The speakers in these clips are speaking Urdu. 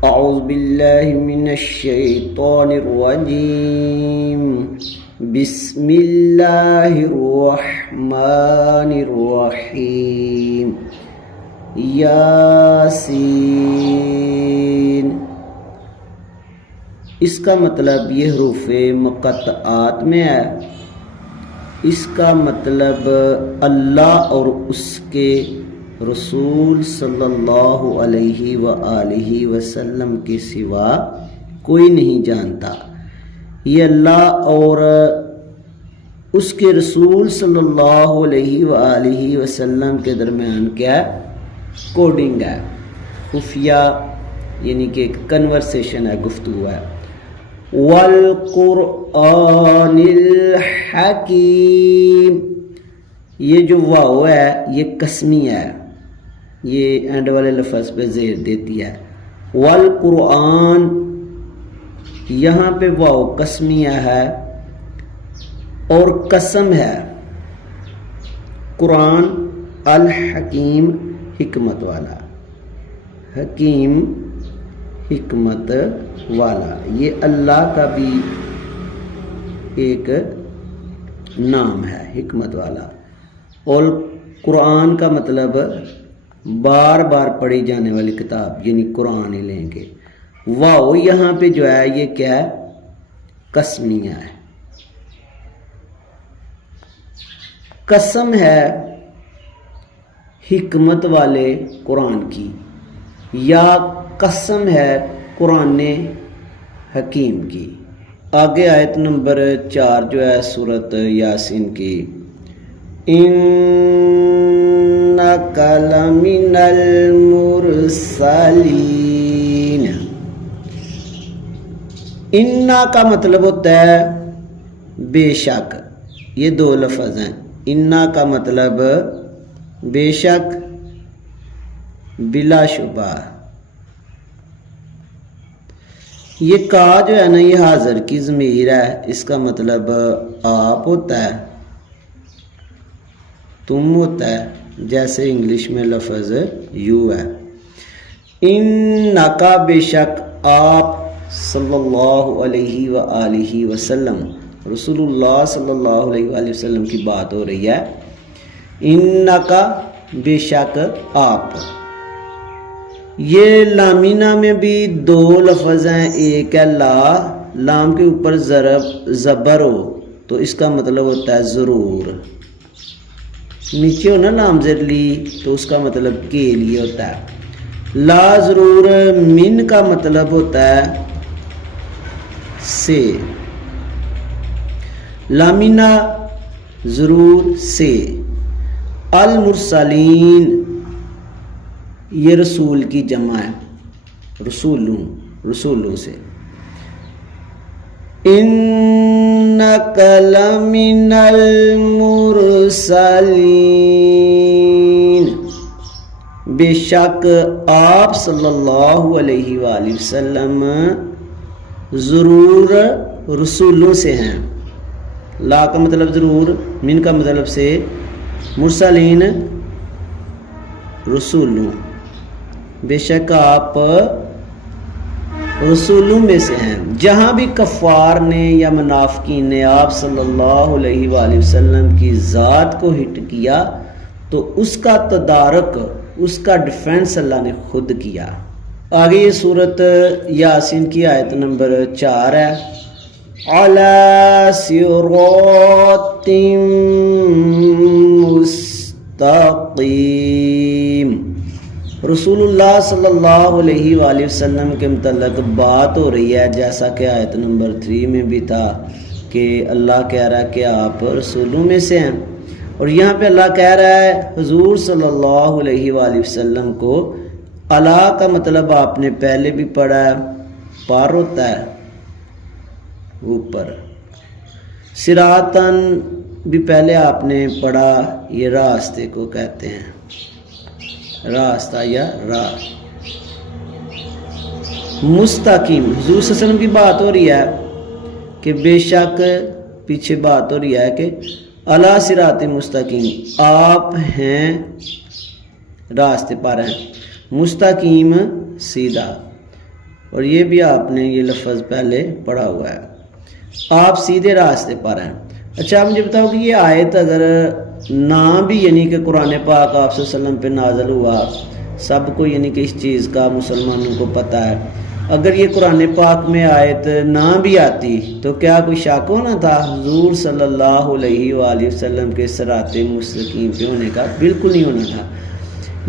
اعوذ باللہ من الشیطان الرجیم بسم اللہ الرحمن الرحیم یاسین۔ اس کا مطلب یہ حروف مقطعات میں ہے، اس کا مطلب اللہ اور اس کے رسول صلی اللہ علیہ وآلہ وسلم کے سوا کوئی نہیں جانتا۔ یہ اللہ اور اس کے رسول صلی اللہ علیہ وآلہ وسلم کے درمیان کیا ہے؟ کوڈنگ ہے، خفیہ یعنی کہ کنورسیشن ہے، گفتگو ہے۔ والقرآن الحکیم، یہ جو واو ہے یہ قسمی ہے، یہ اینڈ والے لفظ پہ زیر دیتی ہے۔ والقرآن، یہاں پہ واو قسمیہ ہے اور قسم ہے۔ قرآن الحکیم، حکمت والا، حکیم حکمت والا، یہ اللہ کا بھی ایک نام ہے، حکمت والا۔ اور قرآن کا مطلب بار بار پڑھی جانے والی کتاب، یعنی قرآن ہی لیں گے۔ واو یہاں پہ جو ہے یہ کیا ہے؟ قسمیہ ہے، قسم ہے حکمت والے قرآن کی، یا قسم ہے قرآن حکیم کی۔ آگے آیت نمبر 4 جو ہے سورۃ یاسین کی، اِنَّكَ لَمِنَ الْمُرْسَلِينَ۔ اِنَّا کا مطلب ہوتا ہے بے شک، یہ دو لفظ ہیں۔ اِنَّا کا مطلب بے شک، بلا شبہ۔ یہ کا جو ہے نا، یہ حاضر کی ضمیر ہے، اس کا مطلب آپ ہوتا ہے، تم ہوتا ہے، جیسے انگلش میں لفظ یو ہے۔ انکا، بے شک آپ، صلی اللہ علیہ وآلہ وسلم، رسول اللہ صلی اللہ علیہ وآلہ وسلم کی بات ہو رہی ہے۔ انکا، بے شک آپ۔ یہ لامینہ میں بھی دو لفظ ہیں، ایک ہے لا، لام کے اوپر زبر ہو تو اس کا مطلب ہوتا ہے ضرور، نیچے ہو نا لام زر لی تو اس کا مطلب کے لیے ہوتا ہے۔ لا ضرور، من کا مطلب ہوتا ہے سے، لامینہ ضرور سے۔ المرسلین، یہ رسول کی جمع ہے، رسولوں سے۔ اِنَّكَ لَمِنَ الْمُرْسَلِينَ، بے شک آپ صلی اللہ علیہ وآلہ وسلم ضرور رسولوں سے ہیں۔ لا کا مطلب ضرور، من کا مطلب سے، مرسلین رسولوں، بے شک آپ رسولوں میں سے ہیں۔ جہاں بھی کفار نے یا منافقین نے آپ صلی اللہ علیہ وآلہ وسلم کی ذات کو ہٹ کیا تو اس کا تدارک، اس کا ڈیفینس اللہ نے خود کیا۔ آگے یہ سورۃ یاسین کی آیت نمبر 4 ہے۔ عَلَى صِرَاطٍ مستقیم، رسول اللہ صلی اللہ علیہ وآلہ وسلم کے متعلق بات ہو رہی ہے، جیسا کہ آیت نمبر 3 میں بھی تھا کہ اللہ کہہ رہا ہے کہ آپ رسولوں میں سے ہیں، اور یہاں پہ اللہ کہہ رہا ہے حضور صلی اللہ علیہ وآلہ وسلم کو۔ اللہ کا مطلب آپ نے پہلے بھی پڑھا ہے، پار ہوتا ہے اوپر، صراطن بھی پہلے آپ نے پڑھا، یہ راستے کو کہتے ہیں، راستہ یا راہ۔ مستقیم، حضور صلی اللہ علیہ وسلم کی بات ہو رہی ہے کہ بے شک، پیچھے بات ہو رہی ہے کہ علی صراط مستقیم، آپ ہیں راستے پر ہیں، مستقیم سیدھا۔ اور یہ بھی آپ نے یہ لفظ پہلے پڑھا ہوا ہے، آپ سیدھے راستے پر ہیں۔ اچھا آپ مجھے بتاؤ کہ یہ آیت اگر نہ بھی یعنی کہ قرآن پاک آپ صلی اللہ علیہ وسلم پہ نازل ہوا، سب کو یعنی کہ اس چیز کا مسلمانوں کو پتہ ہے، اگر یہ قرآن پاک میں آیت نہ بھی آتی تو کیا کوئی شک ہونا تھا حضور صلی اللہ علیہ وآلہ وسلم کے صراط مستقیم پہ ہونے کا؟ بالکل نہیں ہونا تھا۔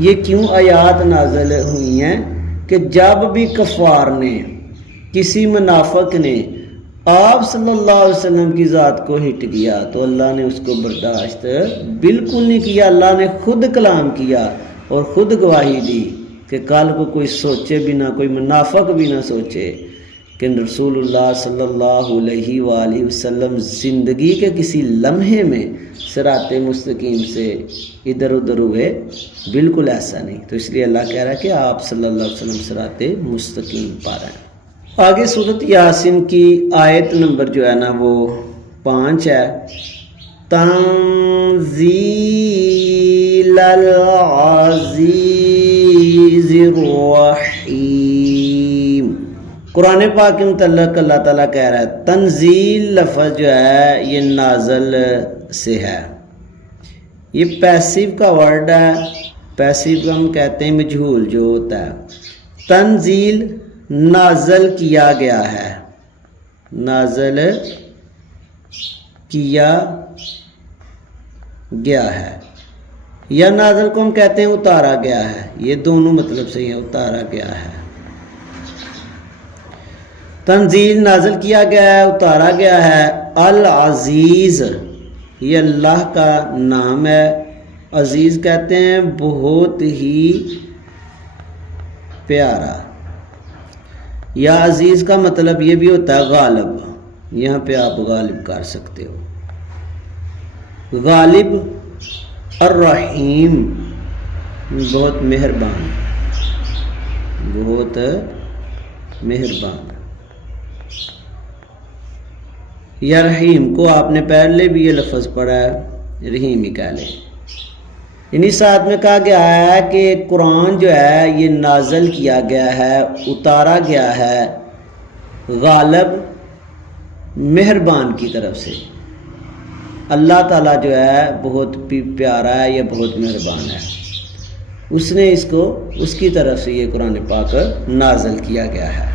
یہ کیوں آیات نازل ہوئی ہیں کہ جب بھی کفار نے، کسی منافق نے آپ صلی اللہ علیہ وسلم کی ذات کو ہٹ کیا تو اللہ نے اس کو برداشت بالکل نہیں کیا، اللہ نے خود کلام کیا اور خود گواہی دی کہ کل کو کوئی سوچے بھی نہ، کوئی منافق بھی نہ سوچے کہ رسول اللہ صلی اللہ علیہ وآلہ وسلم زندگی کے کسی لمحے میں صراط مستقیم سے ادھر ادھر ہوئے، بالکل ایسا نہیں۔ تو اس لیے اللہ کہہ رہا ہے کہ آپ صلی اللہ علیہ وسلم صراط مستقیم پا رہے ہیں۔ آگے سورۃ یاسین کی آیت نمبر جو ہے نا وہ 5 ہے، تنزیل العزیز الرحیم۔ قرآن پاک کے متعلق اللہ تعالیٰ کہہ رہا ہے تنزیل لفظ جو ہے یہ نازل سے ہے، یہ پیسیو کا ورڈ ہے، پیسیو کا ہم کہتے ہیں مجہول جو ہوتا ہے۔ تنزیل نازل کیا گیا ہے، نازل کیا گیا ہے، یا نازل کو ہم کہتے ہیں اتارا گیا ہے، یہ دونوں مطلب سے ہے، اتارا گیا ہے۔ تنزیل نازل کیا گیا ہے، اتارا گیا ہے۔ العزیز یہ اللہ کا نام ہے، عزیز کہتے ہیں بہت ہی پیارا، یا عزیز کا مطلب یہ بھی ہوتا ہے غالب، یہاں پہ آپ غالب کر سکتے ہو، غالب۔ الرحیم بہت مہربان، بہت مہربان۔ یا رحیم کو آپ نے پہلے بھی یہ لفظ پڑھا ہے، رحیم ہی کہہ لیں۔ انہی ساتھ میں کہا گیا ہے کہ قرآن جو ہے یہ نازل کیا گیا ہے، اتارا گیا ہے غالب مہربان کی طرف سے۔ اللہ تعالیٰ جو ہے بہت پیارا ہے یا بہت مہربان ہے، اس نے اس کو اس کی طرف سے یہ قرآن پاک نازل کیا گیا ہے۔